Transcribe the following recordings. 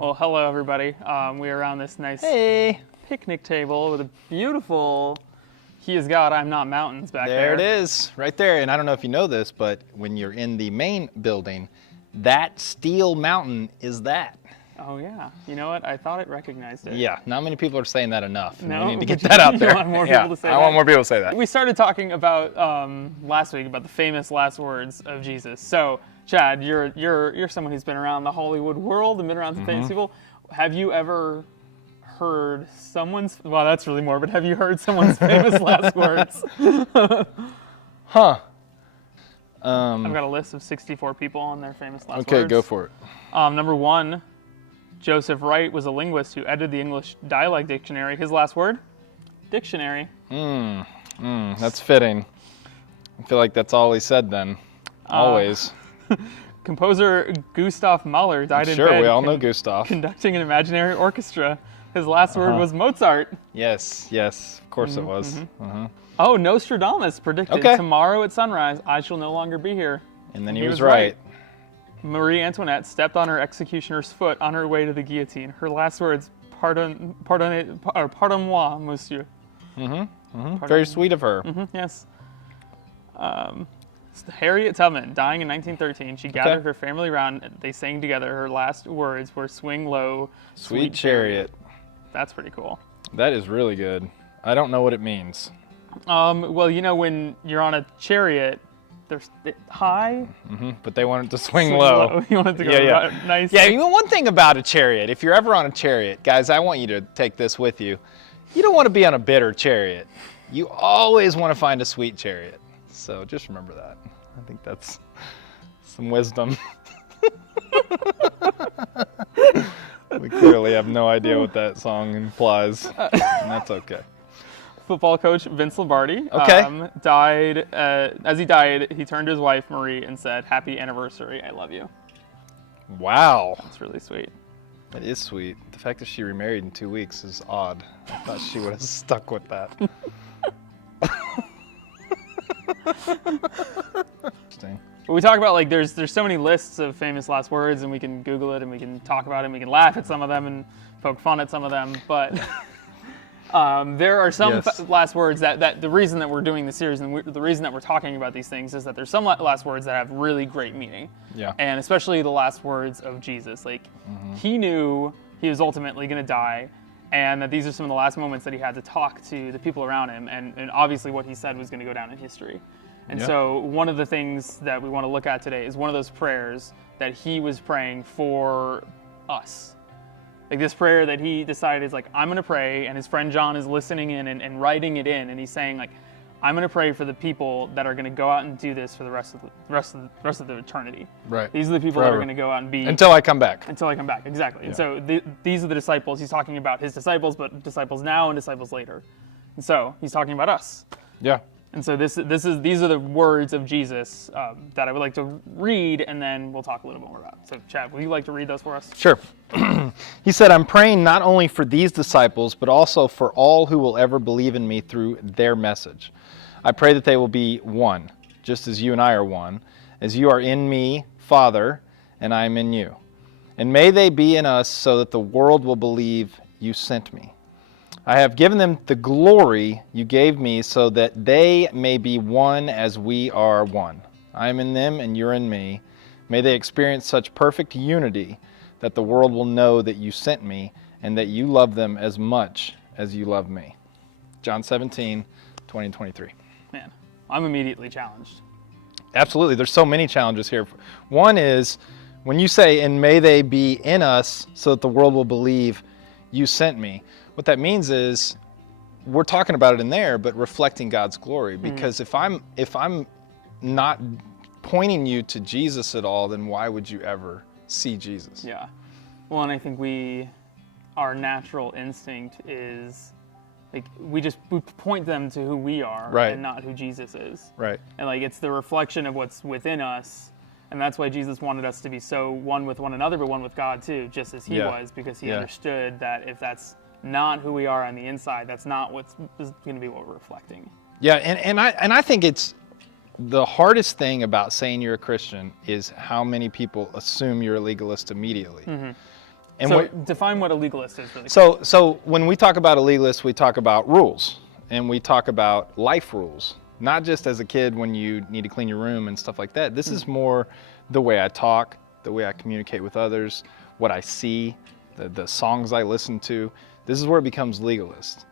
Well, hello everybody. We are around this nice picnic table with a beautiful "He is God, I'm not mountains" back there. There it is, right there. And I don't know if you know this, but when you're in the main building, that steel mountain is that. Oh yeah. You know what? I thought it recognized it. Yeah, not many people are saying that enough. No? We need to get that out there. You want more people to say I that? want more people to say that. We started talking about last week about the famous last words of Jesus. So, Chad, you're someone who's been around the Hollywood world and been around some famous people. Have you ever heard someone's? Well, that's really morbid. Have you heard someone's famous last words? Huh. I've got a list of 64 people on their famous last words. Okay, go for it. Number 1, Joseph Wright was a linguist who edited the English dialect dictionary. His last word? Dictionary. That's fitting. I feel like that's all he said then. Always. Composer Gustav Mahler died in bed. Sure, we all know Gustav. Conducting an imaginary orchestra. His last word was Mozart. Yes, of course it was. Oh, Nostradamus predicted tomorrow at sunrise, I shall no longer be here. And then he was right. Marie Antoinette stepped on her executioner's foot on her way to the guillotine. Her last words, pardon-moi, monsieur. Very sweet of her. Yes. Harriet Tubman, dying in 1913, she gathered her family around. They sang together. Her last words were "Swing low, sweet chariot." That's pretty cool. That is really good. I don't know what it means. Well, you know, when you're on a chariot, there's high, but they want it to swing low. You want it to go nice. Yeah, you know, one thing about a chariot, if you're ever on a chariot, guys, I want you to take this with you. You don't want to be on a bitter chariot. You always want to find a sweet chariot. So just remember that. I think that's some wisdom. We clearly have no idea what that song implies, and that's okay. Football coach Vince Lombardi died. As he died, he turned to his wife Marie and said, "Happy anniversary, I love you." Wow. That's really sweet. That is sweet. The fact that she remarried in 2 weeks is odd. I thought she would have stuck with that. Interesting. But we talk about, like, there's so many lists of famous last words, and we can Google it, and we can talk about it, and we can laugh at some of them and poke fun at some of them. But there are some last words that the reason that we're doing this series and the reason that we're talking about these things is that there's some last words that have really great meaning. Yeah. And especially the last words of Jesus. Like, he knew he was ultimately going to die, and that these are some of the last moments that he had to talk to the people around him, and obviously what he said was going to go down in history. And so one of the things that we want to look at today is one of those prayers that he was praying for us. Like, this prayer that he decided is like, I'm going to pray, and his friend John is listening in and writing it in, and he's saying, like, I'm going to pray for the people that are going to go out and do this for the rest of the eternity. Right. These are the people that are going to go out and be... Until I come back. Until I come back, exactly. Yeah. And so these are the disciples. He's talking about his disciples, but disciples now and disciples later. And so he's talking about us. Yeah. And so these are the words of Jesus that I would like to read, and then we'll talk a little bit more about. So, Chad, would you like to read those for us? Sure. He said, "I'm praying not only for these disciples, but also for all who will ever believe in me through their message. I pray that they will be one, just as you and I are one, as you are in me, Father, and I am in you. And may they be in us so that the world will believe you sent me. I have given them the glory you gave me so that they may be one as we are one. I am in them and you're in me. May they experience such perfect unity that the world will know that you sent me and that you love them as much as you love me." John 17, 20 and 23. Man, I'm immediately challenged. Absolutely. There's so many challenges here. One is when you say, "And may they be in us so that the world will believe you sent me." What that means is we're talking about it in there, but reflecting God's glory. Because if I'm not pointing you to Jesus at all, then why would you ever see Jesus? Yeah. Well, and I think our natural instinct is, like, we point them to who we are, and not who Jesus is. Right. And, like, it's the reflection of what's within us. And that's why Jesus wanted us to be so one with one another, but one with God too, just as he was, because he understood that if that's not who we are on the inside, that's not what's going to be what we're reflecting. Yeah, and I think it's the hardest thing about saying you're a Christian is how many people assume you're a legalist immediately. And so define what a legalist is really. So when we talk about a legalist, we talk about rules, and we talk about life rules, not just as a kid when you need to clean your room and stuff like that. This is more the way I talk, the way I communicate with others, what I see, the songs I listen to. This is where it becomes legalist.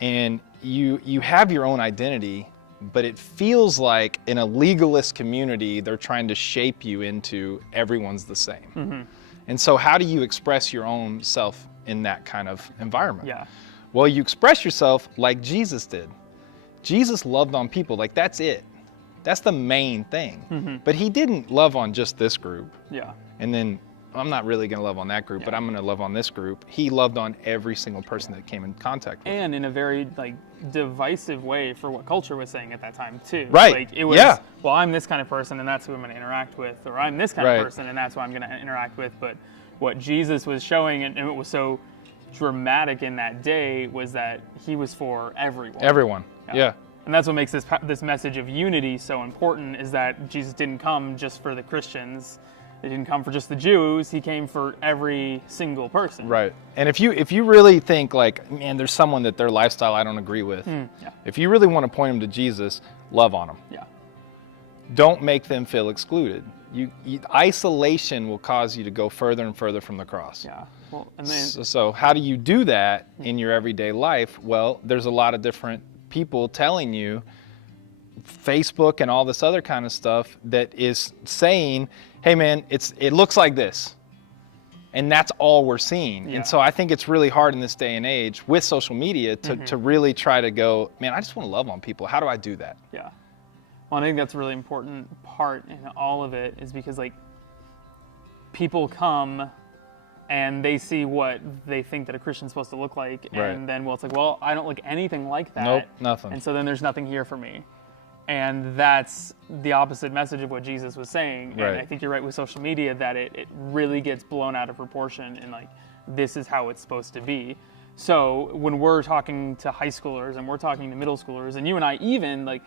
And you have your own identity, but it feels like in a legalist community, they're trying to shape you into everyone's the same. And so how do you express your own self in that kind of environment? Yeah. Well, you express yourself like Jesus did. Jesus loved on people, like that's it. That's the main thing. But he didn't love on just this group. Yeah. And then I'm not really going to love on that group, but I'm going to love on this group. He loved on every single person that came in contact with him. And in a very divisive way for what culture was saying at that time too. Right. Like it was, well, I'm this kind of person and that's who I'm going to interact with, or I'm this kind of person and that's who I'm going to interact with. But what Jesus was showing, and it was so dramatic in that day, was that he was for everyone. Everyone. Yeah. And that's what makes this message of unity so important, is that Jesus didn't come just for the Christians. He didn't come for just the Jews. He came for every single person. Right. And if you really think like, man, there's someone that their lifestyle I don't agree with, if you really want to point them to Jesus, love on them. Yeah. Don't make them feel excluded. Isolation will cause you to go further and further from the cross. Yeah. Well, and then so how do you do that in your everyday life? Well, there's a lot of different people telling you, Facebook and all this other kind of stuff, that is saying, hey man, it looks like this. And that's all we're seeing. Yeah. And so I think it's really hard in this day and age with social media to really try to go, man, I just want to love on people. How do I do that? Yeah. Well, I think that's a really important part in all of it, is because people come and they see what they think that a Christian's supposed to look like. And then, it's like, well, I don't look anything like that. Nope, nothing. And so then there's nothing here for me. And that's the opposite message of what Jesus was saying. Right. And I think you're right with social media, that it really gets blown out of proportion, and this is how it's supposed to be. So when we're talking to high schoolers and we're talking to middle schoolers, and you and I even,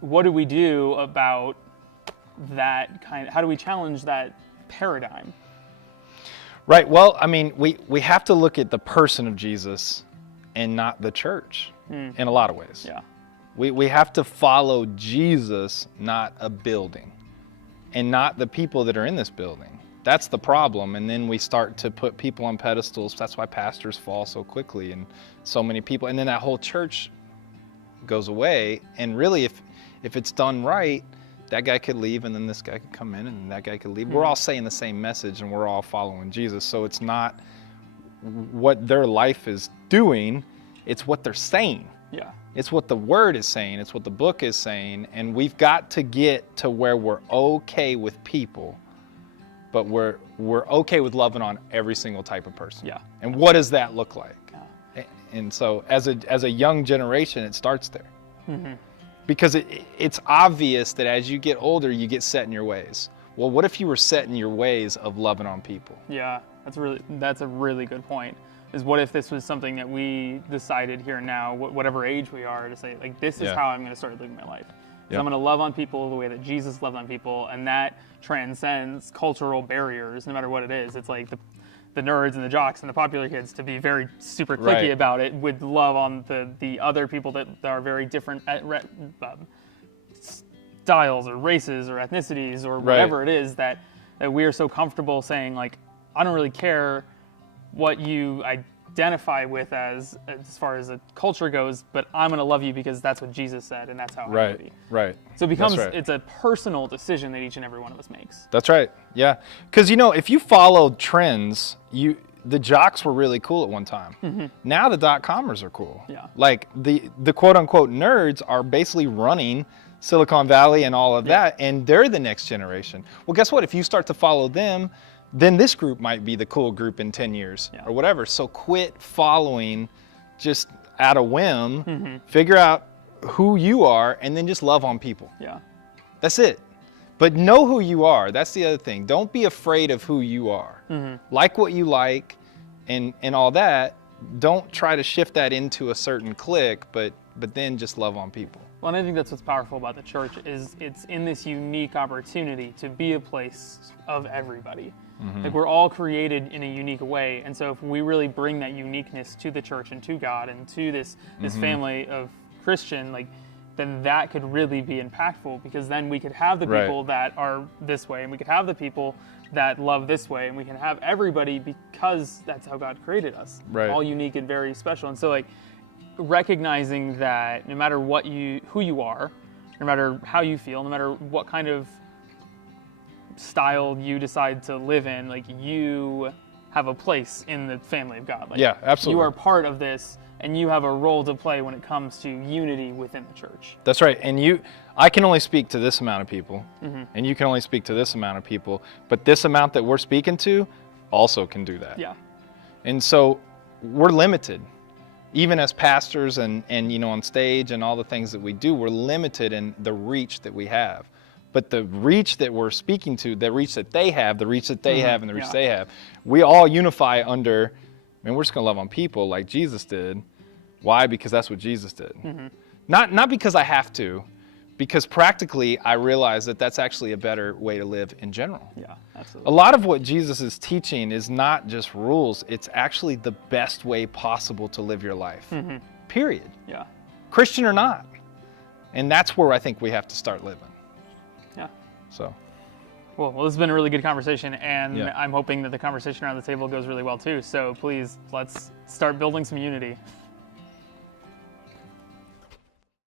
what do we do about that how do we challenge that paradigm? Right. Well, I mean, we have to look at the person of Jesus and not the church in a lot of ways. Yeah. We have to follow Jesus, not a building, and not the people that are in this building. That's the problem. And then we start to put people on pedestals. That's why pastors fall so quickly, and so many people. And then that whole church goes away. And really, if it's done right, that guy could leave, and then this guy could come in, and that guy could leave. We're all saying the same message, and we're all following Jesus. So it's not what their life is doing, it's what they're saying. Yeah. It's what the word is saying. It's what the book is saying. And we've got to get to where we're okay with people, but we're okay with loving on every single type of person. Yeah. And what does that look like? Yeah. And so as a young generation, it starts there. Because it's obvious that as you get older, you get set in your ways. Well, what if you were set in your ways of loving on people? Yeah, that's a really good point. Is what if this was something that we decided here and now, whatever age we are, to say, this is how I'm going to start living my life. I'm going to love on people the way that Jesus loved on people, and that transcends cultural barriers, no matter what it is. It's like the nerds and the jocks and the popular kids to be very super cliquey about it, with love on the other people that are very different styles or races or ethnicities or whatever it is, that we are so comfortable saying, I don't really care what you identify with as far as a culture goes, but I'm going to love you because that's what Jesus said, and that's how I'm going to be. Right. So it becomes, it's a personal decision that each and every one of us makes. That's right. Yeah. Because, if you followed trends, the jocks were really cool at one time. Now the .comers are cool. Yeah. The quote-unquote nerds are basically running Silicon Valley and all of that, and they're the next generation. Well, guess what? If you start to follow them, then this group might be the cool group in 10 years or whatever. So quit following just at a whim. Figure out who you are, and then just love on people. Yeah. That's it. But know who you are. That's the other thing. Don't be afraid of who you are. Like what you like and all that. Don't try to shift that into a certain clique, but then just love on people. Well, and I think that's what's powerful about the church is it's in this unique opportunity to be a place of everybody. Like we're all created in a unique way, and so if we really bring that uniqueness to the church and to God and to this family of Christian, like then that could really be impactful, because then we could have the people that are this way, and we could have the people that love this way, and we can have everybody, because that's how God created us, all unique and very special. And so like recognizing that no matter who you are, no matter how you feel, no matter what kind of style you decide to live in, like you have a place in the family of God. Like, yeah, absolutely. You are part of this, and you have a role to play when it comes to unity within the church. That's right. And I can only speak to this amount of people, and you can only speak to this amount of people, but this amount that we're speaking to also can do that. Yeah. And so we're limited. Even as pastors and on stage and all the things that we do, we're limited in the reach that we have. But the reach that we're speaking to, the reach that they have, the reach that they have, and the reach they have, we all unify under, we're just going to love on people like Jesus did. Why? Because that's what Jesus did. Not because I have to, because practically I realize that that's actually a better way to live in general. Yeah, absolutely. A lot of what Jesus is teaching is not just rules, it's actually the best way possible to live your life. Period. Yeah. Christian or not. And that's where I think we have to start living. Yeah. So. Well, this has been a really good conversation, and I'm hoping that the conversation around the table goes really well too. So please, let's start building some unity.